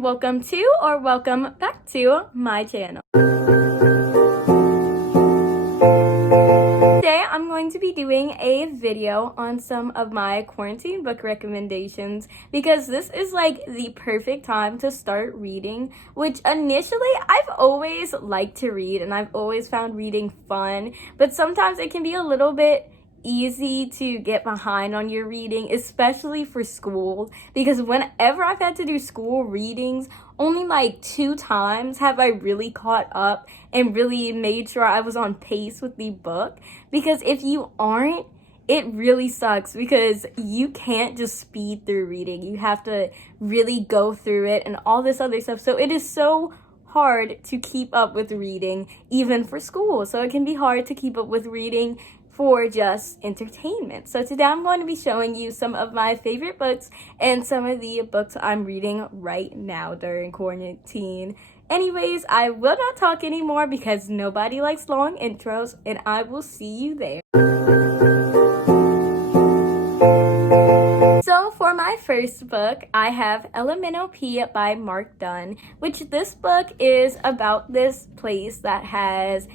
and welcome to or welcome back to my channel. Today I'm going to be doing a video on some of my quarantine book recommendations because this is like the perfect time to start reading, which initially I've always liked to read and I've always found reading fun, but sometimes it can be a little bit easy to get behind on your reading, especially for school, because whenever I've had to do school readings, only like 2 times have I really caught up and really made sure I was on pace with the book. Because if you aren't, it really sucks because you can't just speed through reading. You have to really go through it and all this other stuff. So it is so hard to keep up with reading, even for school. So it can be hard to keep up with reading for just entertainment. So today I'm going to be showing you some of my favorite books and some of the books I'm reading right now during quarantine. Anyways, I will not talk anymore because nobody likes long intros, and I will see you there. So for my first book, I have LMNOP Up by Mark Dunn, which this book is about this place that has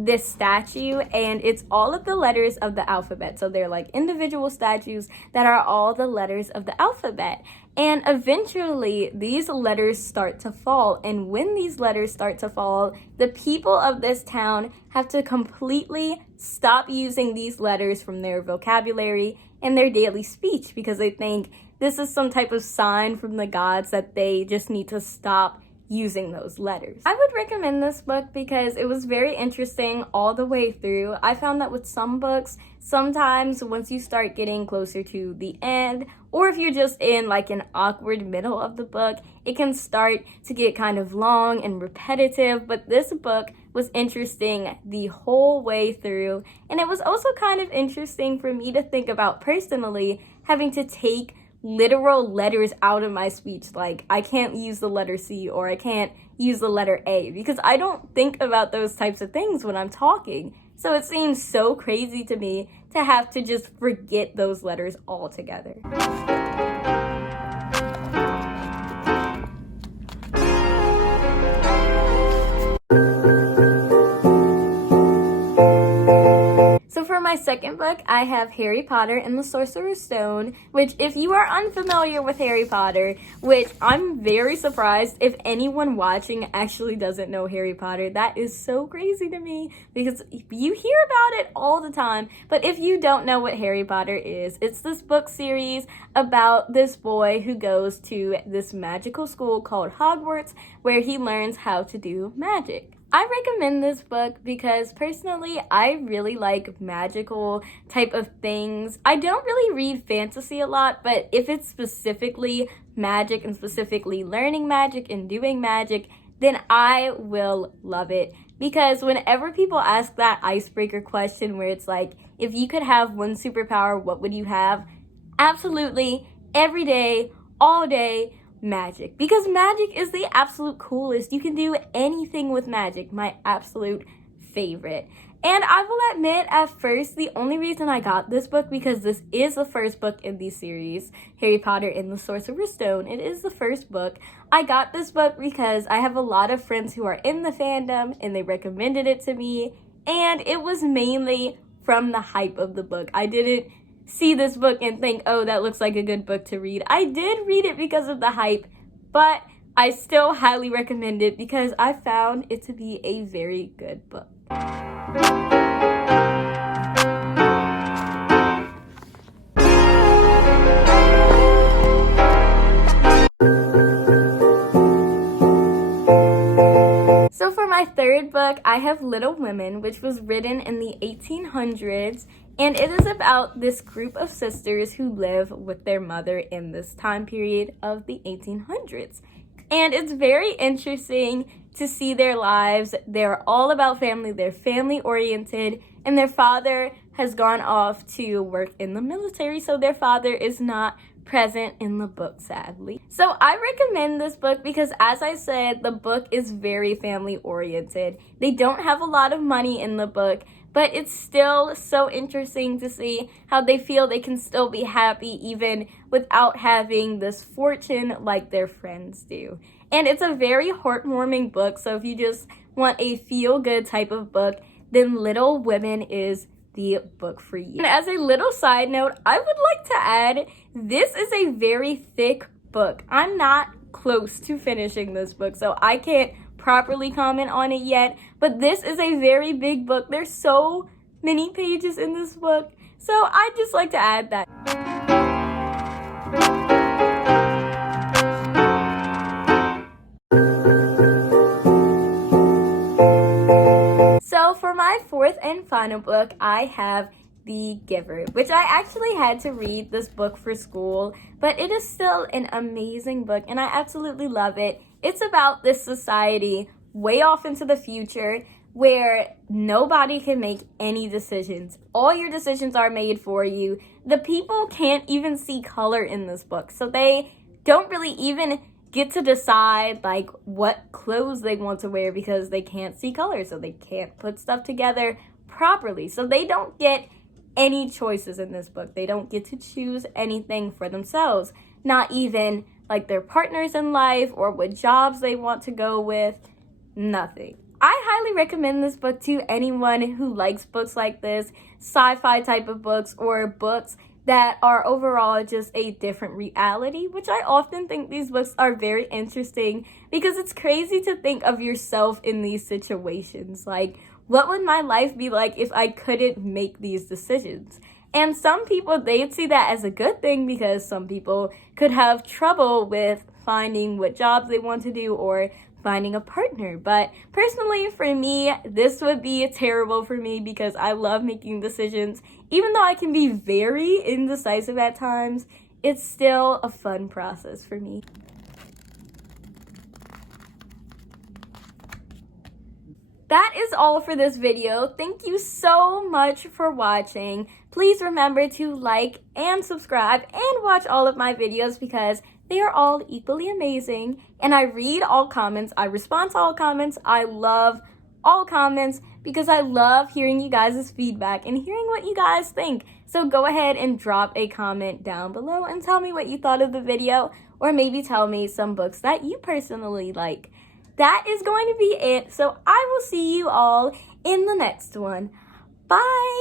this statue, and it's all of the letters of the alphabet. So they're like individual statues that are all the letters of the alphabet, and eventually these letters start to fall, and when these letters start to fall, the people of this town have to completely stop using these letters from their vocabulary and their daily speech because they think this is some type of sign from the gods that they just need to stop using those letters. I would recommend this book because it was very interesting all the way through. I found that with some books, sometimes once you start getting closer to the end, or if you're just in like an awkward middle of the book, it can start to get kind of long and repetitive, but this book was interesting the whole way through. And it was also kind of interesting for me to think about personally having to take literal letters out of my speech. Like I can't use the letter C or I can't use the letter A because I don't think about those types of things when I'm talking. So it seems so crazy to me to have to just forget those letters altogether. So for my second book, I have Harry Potter and the Sorcerer's Stone, which if you are unfamiliar with Harry Potter, which I'm very surprised if anyone watching actually doesn't know Harry Potter. That is so crazy to me because you hear about it all the time. But if you don't know what Harry Potter is, it's this book series about this boy who goes to this magical school called Hogwarts where he learns how to do magic. I recommend this book because personally I really like magical type of things. I don't really read fantasy a lot, but if it's specifically magic and specifically learning magic and doing magic, then I will love it. Because whenever people ask that icebreaker question where it's like, if you could have one superpower, what would you have? Absolutely, every day, all day, magic, because magic is the absolute coolest. You can do anything with magic. My absolute favorite. And I will admit, at first, the only reason I got this book, because this is the first book in the series, Harry Potter and the Sorcerer's Stone. It is the first book. I got this book because I have a lot of friends who are in the fandom and they recommended it to me, and it was mainly from the hype of the book. I didn't see this book and think, oh, that looks like a good book to read. I did read it because of the hype, but I still highly recommend it because I found it to be a very good book. So for my third book, I have Little Women, which was written in the 1800s, and it is about this group of sisters who live with their mother in this time period of the 1800s. And it's very interesting to see their lives. They're all about family. They're family oriented, and their father has gone off to work in the military, so their father is not present in the book, sadly. So I recommend this book because, as I said, the book is very family oriented. They don't have a lot of money in the book, but it's still so interesting to see how they feel they can still be happy even without having this fortune like their friends do. and it's a very heartwarming book. So if you just want a feel-good type of book, then Little Women is the book for you. And as a little side note, I would like to add, this is a very thick book. I'm not close to finishing this book, so I can't properly comment on it yet, but this is a very big book. There's so many pages in this book, so I'd just like to add that. So for my fourth and final book, I have The Giver, which I actually had to read this book for school, but it is still an amazing book and I absolutely love it. It's about this society way off into the future where nobody can make any decisions. All your decisions are made for you. The people can't even see color in this book, so they don't really even get to decide like what clothes they want to wear because they can't see color, so they can't put stuff together properly. So they don't get any choices in this book. They don't get to choose anything for themselves, not even like their partners in life or what jobs they want to go with. Nothing. I highly recommend this book to anyone who likes books like this, sci-fi type of books, or books that are overall just a different reality, which I often think these books are very interesting because it's crazy to think of yourself in these situations. Like, what would my life be like if I couldn't make these decisions? And some people, they'd see that as a good thing because some people could have trouble with finding what jobs they want to do or finding a partner. But personally, for me, this would be terrible for me because I love making decisions. Even though I can be very indecisive at times, it's still a fun process for me. That is all for this video. Thank you so much for watching. Please remember to like and subscribe and watch all of my videos because they are all equally amazing. And I read all comments. I respond to all comments. I love all comments because I love hearing you guys' feedback and hearing what you guys think. So go ahead and drop a comment down below and tell me what you thought of the video, or maybe tell me some books that you personally like. That is going to be it. So I will see you all in the next one. Bye!